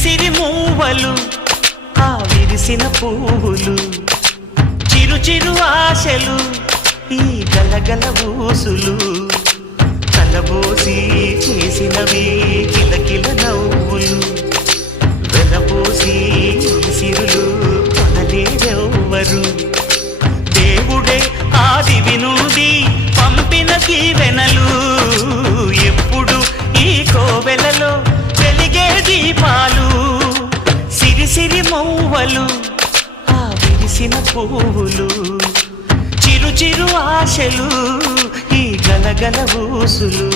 సిరి మూవలు ఆ విరిసిన పువ్వులు చిరు చిరు ఆశలు ఈ గలగల ఊసులు కలబోసి చేసినవి కిలకిల నవ్వులు వెలబోసి సిరులు కొనలేరెవ్వరు దేవుడే ఆదివి నుండి పంపిన దీవెనలు ఎప్పుడు ఈ కోవెలలో వెలిగే దీపాలు సిరి సిరి మౌవలు ఆ విరిసిన పువ్వులు చిరు చిరు ఆశలు ఈ గలగల ఊసులు